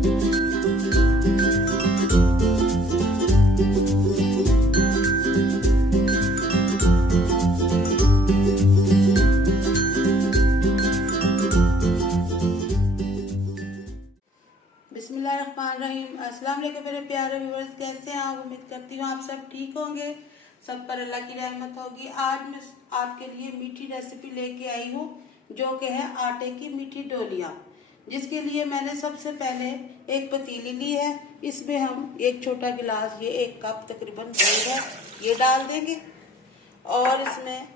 बिस्मिल्लाहिर्रहमानिर्रहीम। अस्सलाम वालेकुम मेरे प्यारे व्यूअर्स, कैसे हैं आप? उम्मीद करती हूँ आप सब ठीक होंगे, सब पर अल्लाह की रहमत होगी। आज मैं आपके लिए मीठी रेसिपी लेके आई हूँ जो कि है आटे की मीठी डोलियाँ, जिसके लिए मैंने सबसे पहले एक पतीली ली है। इसमें हम एक छोटा गिलास, ये 1 कप तकरीबन दूध है, ये डाल देंगे। और इसमें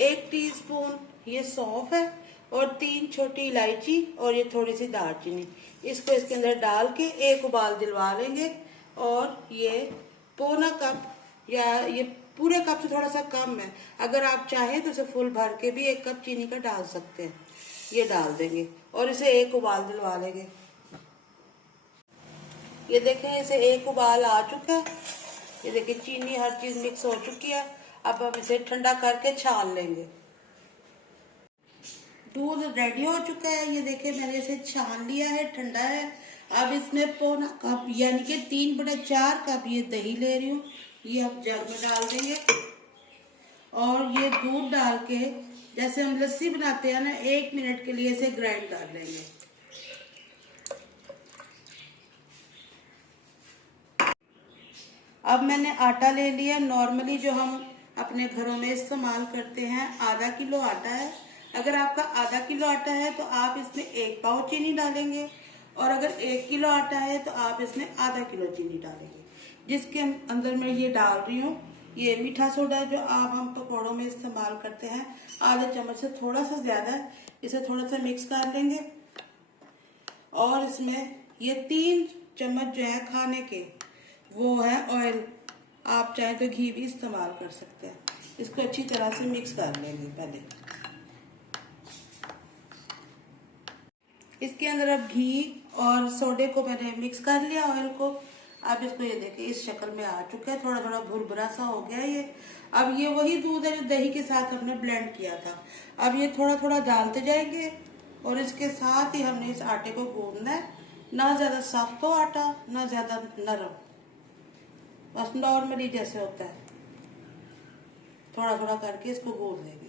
1 टीस्पून ये सौंफ है और 3 छोटी इलायची और ये थोड़ी सी दालचीनी। इसको इसके अंदर डाल के एक उबाल दिलवा लेंगे। और ये पौना कप या ये पूरे कप से थोड़ा सा कम है, अगर आप चाहें तो इसे फुल भर के भी 1 कप चीनी का डाल सकते हैं। ये डाल देंगे और इसे एक उबाल दिलवा लेंगे। ये देखें, इसे एक उबाल आ चुका है। ये देखिए चीनी हर चीज मिक्स हो चुकी है। अब हम इसे ठंडा करके छान लेंगे। दूध रेडी हो चुका है, ये देखिए मैंने इसे छान लिया है, ठंडा है। अब इसमें पौना कप यानी कि 3/4 कप ये दही ले रही हूँ, ये अब जग में डाल देंगे। और ये दूध डाल के जैसे हम लस्सी बनाते हैं ना, 1 मिनट के लिए इसे ग्राइंड कर लेंगे। अब मैंने आटा ले लिया, नॉर्मली जो हम अपने घरों में इस्तेमाल करते हैं, आधा किलो आटा है। अगर आपका आधा किलो आटा है तो आप इसमें 1 पाव चीनी डालेंगे, और अगर 1 किलो आटा है तो आप इसमें आधा किलो चीनी डालेंगे। जिसके अंदर मैं ये डाल रही हूँ ये मीठा सोडा, जो आप हम पकौड़ों में इस्तेमाल करते हैं, आधे चम्मच से थोड़ा सा ज्यादा है। इसे थोड़ा सा मिक्स कर लेंगे। और इसमें ये 3 चम्मच जो है खाने के, वो है ऑयल। आप चाहे तो घी भी इस्तेमाल कर सकते हैं। इसको अच्छी तरह से मिक्स कर लेंगे पहले। इसके अंदर अब घी और सोडे को मैंने मिक्स कर लिया, ऑयल को। अब इसको ये देखिए इस शक्ल में आ चुका है, थोड़ा थोड़ा भुरभुरा सा हो गया ये। अब ये वही दूध है जो दही के साथ हमने ब्लेंड किया था। अब ये थोड़ा थोड़ा डालते जाएंगे और इसके साथ ही हमने इस आटे को गूंदना है। ना ज्यादा सख्त हो आटा, ना ज्यादा नरम, बस नॉर्मली जैसे होता है, थोड़ा थोड़ा करके इसको गूंद लेंगे।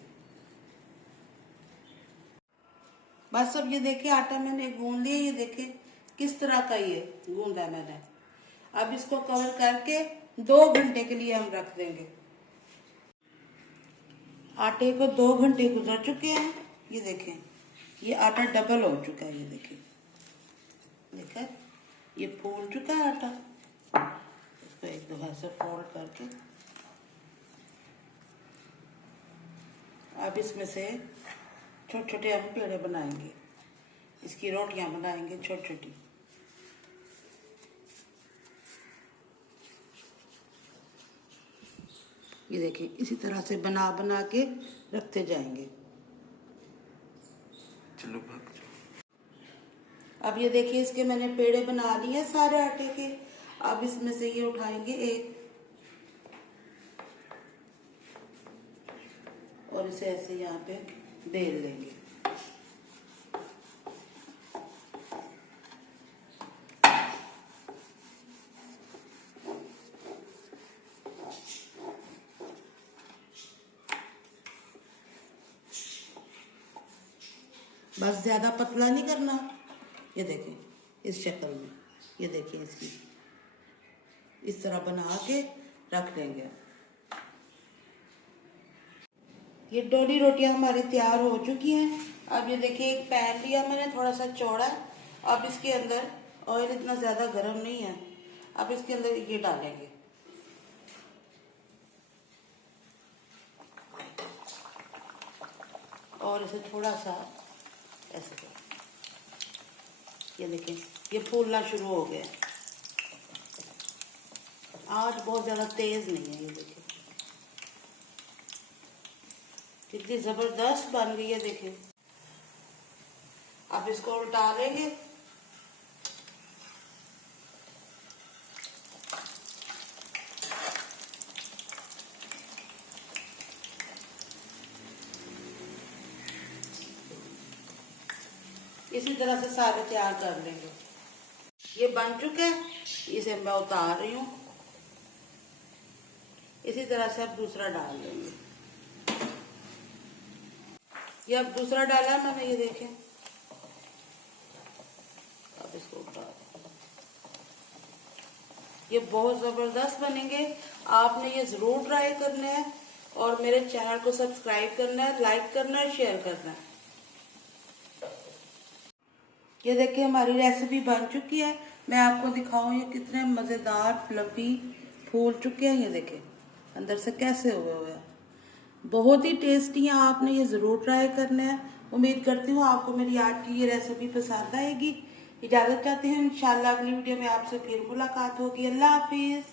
बस अब ये देखिए आटा मैंने गूंद लिया, ये देखिए किस तरह का ये गूंदा मैंने। अब इसको कवर करके 2 घंटे के लिए हम रख देंगे। आटे को 2 घंटे गुजर चुके हैं। ये देखें ये आटा डबल हो चुका है। ये देखिए, देखा ये फूल चुका है आटा। इसको एक दफा से फोल्ड करके अब इसमें से छोटे छोटे हम पेड़े बनाएंगे, इसकी रोटियां बनाएंगे छोटी छोटी। ये देखिए इसी तरह से बना बना के रखते जाएंगे। चलो भाग जाओ। अब ये देखिए इसके मैंने पेड़े बना लिए हैं सारे आटे के। अब इसमें से ये उठाएंगे एक, और इसे ऐसे यहाँ पे बेल लेंगे। बस ज्यादा पतला नहीं करना। ये देखें इस शक्ल में, ये देखिए इसकी इस तरह बना के रख लेंगे। ये डोली रोटियां हमारी तैयार हो चुकी हैं। अब ये देखिए एक पैन लिया मैंने, थोड़ा सा चौड़ा। अब इसके अंदर ऑयल इतना ज्यादा गर्म नहीं है। अब इसके अंदर ये डालेंगे। और इसे थोड़ा सा ऐसे करें। ये देखें ये फूलना शुरू हो गया। आँच बहुत ज्यादा तेज नहीं है। ये देखें कितनी जबरदस्त बन गई है, देखें। अब इसको उल्टा लेंगे। इसी तरह से सारे तैयार कर लेंगे। ये बन चुके हैं, इसे मैं उतार रही हूँ। इसी तरह से अब दूसरा डाल लेंगे। ये अब दूसरा डाला मैंने, ये देखें। अब इसको उतार, ये बहुत जबरदस्त बनेंगे। आपने ये जरूर ट्राई करना है और मेरे चैनल को सब्सक्राइब करना है, लाइक करना है, शेयर करना है। ये देखिए हमारी रेसिपी बन चुकी है। मैं आपको दिखाऊं ये कितने मजेदार फ्लफी फूल चुके हैं। ये देखें अंदर से कैसे हुए हुए हैं, बहुत ही टेस्टी है। आपने ये जरूर ट्राई करना है। उम्मीद करती हूँ आपको मेरी आज की ये रेसिपी पसंद आएगी। इजाजत चाहती हूँ, इंशाल्लाह अगली वीडियो में आपसे फिर मुलाकात होगी। अल्लाह हाफिज।